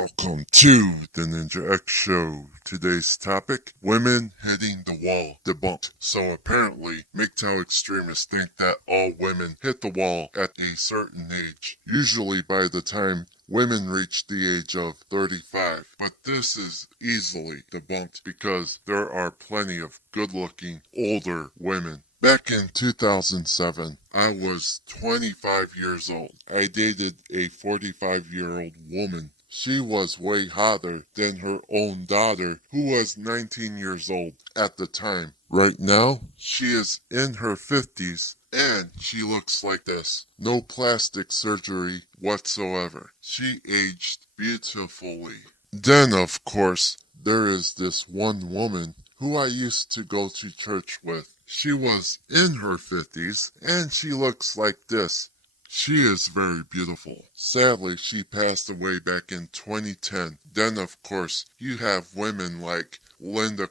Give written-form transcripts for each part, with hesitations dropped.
Welcome to the Ninja X Show. Today's topic, women hitting the wall, debunked. So apparently, MGTOW extremists think that all women hit the wall at a certain age, usually by the time women reach the age of 35. But this is easily debunked because there are plenty of good-looking, older women. Back in 2007, I was 25 years old. I dated a 45-year-old woman. She was way hotter than her own daughter, who was 19 years old at the time. Right now, she is in her 50s, and she looks like this. No plastic surgery whatsoever. She aged beautifully. Then, of course, there is this one woman who I used to go to church with. She was in her 50s, and she looks like this. She is very beautiful. Sadly, she passed away back in 2010. Then, of course, you have women like Lynda,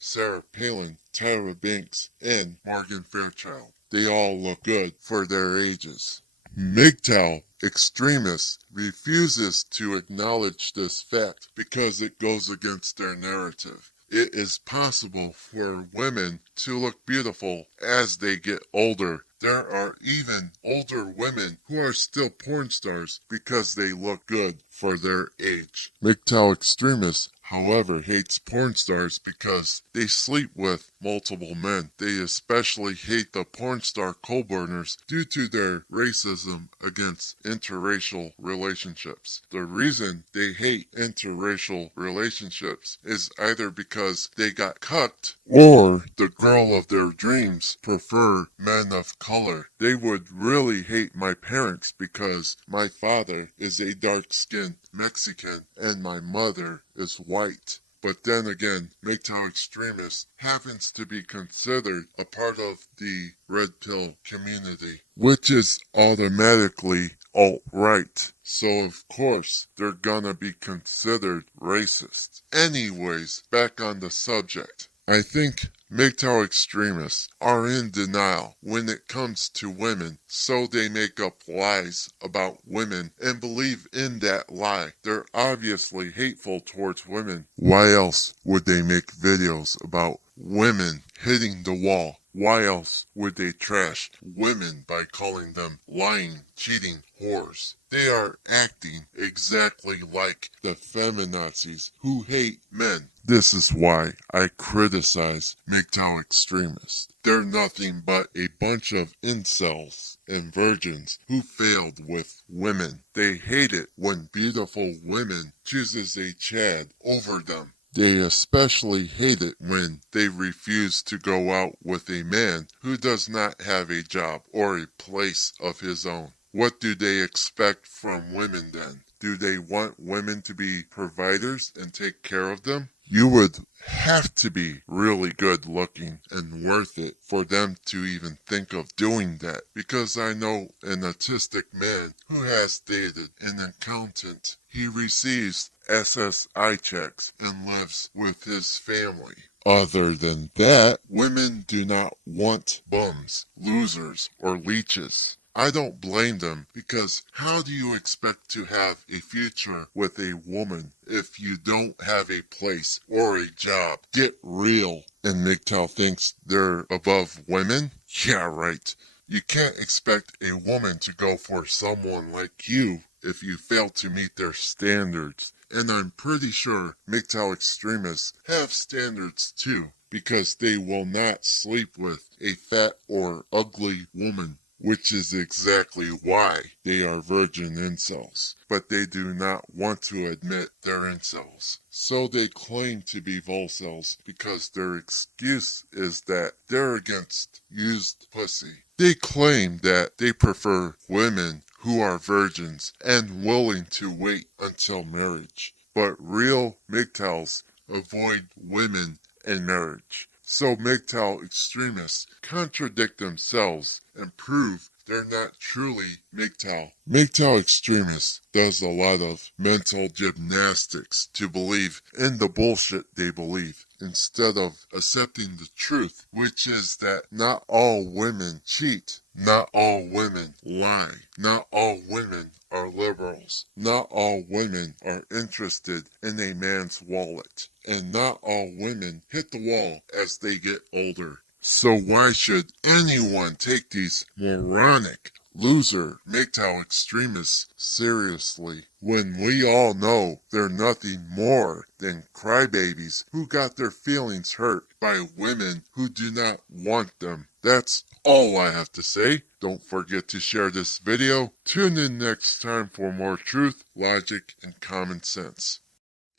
Sarah Palin, Tyra Banks, and Morgan Fairchild. They all look good for their ages. MGTOW extremists refuses to acknowledge this fact because it goes against their narrative. It is possible for women to look beautiful as they get older. There are even older women who are still porn stars because they look good for their age. MGTOW extremists, however, hates porn stars because they sleep with multiple men. They especially hate the porn star co-burners due to their racism against interracial relationships. The reason they hate interracial relationships is either because they got cucked or the girl of their dreams prefer men of color. They would really hate my parents because my father is a dark-skinned Mexican and my mother is white. But then again, MGTOW extremists happens to be considered a part of the red pill community, which is automatically alt-right. So of course, they're gonna be considered racist. Anyways, back on the subject. I think MGTOW extremists are in denial when it comes to women, so they make up lies about women and believe in that lie. They're obviously hateful towards women. Why else would they make videos about women hitting the wall? Why else would they trash women by calling them lying, cheating whores? They are acting exactly like the feminazis who hate men. This is why I criticize MGTOW extremists. They're nothing but a bunch of incels and virgins who failed with women. They hate it when beautiful women chooses a Chad over them. They especially hate it when they refuse to go out with a man who does not have a job or a place of his own. What do they expect from women then? Do they want women to be providers and take care of them? You would have to be really good looking and worth it for them to even think of doing that. Because I know an autistic man who has dated an accountant. He receives SSI checks and lives with his family. Other than that, women do not want bums, losers, or leeches. I don't blame them because how do you expect to have a future with a woman if you don't have a place or a job? Get real. And MGTOW thinks they're above women? Yeah, right. You can't expect a woman to go for someone like you if you fail to meet their standards. And I'm pretty sure MGTOW extremists have standards too, because they will not sleep with a fat or ugly woman, which is exactly why they are virgin incels. But they do not want to admit they're incels. So they claim to be volcels because their excuse is that they're against used pussy. They claim that they prefer women who are virgins and willing to wait until marriage. But real MGTOWs avoid women and marriage. So MGTOW extremists contradict themselves and prove they're not truly MGTOW. MGTOW extremists does a lot of mental gymnastics to believe in the bullshit they believe, instead of accepting the truth, which is that not all women cheat, not all women lie, not all women are liberals. Not all women are interested in a man's wallet, and not all women hit the wall as they get older. So why should anyone take these moronic, loser MGTOW extremists seriously when we all know they're nothing more than crybabies who got their feelings hurt by women who do not want them? That's all I have to say. Don't forget to share this video. Tune in next time for more truth, logic, and common sense.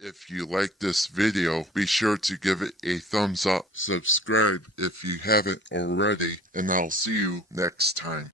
If you like this video, be sure to give it a thumbs up, subscribe if you haven't already, and I'll see you next time.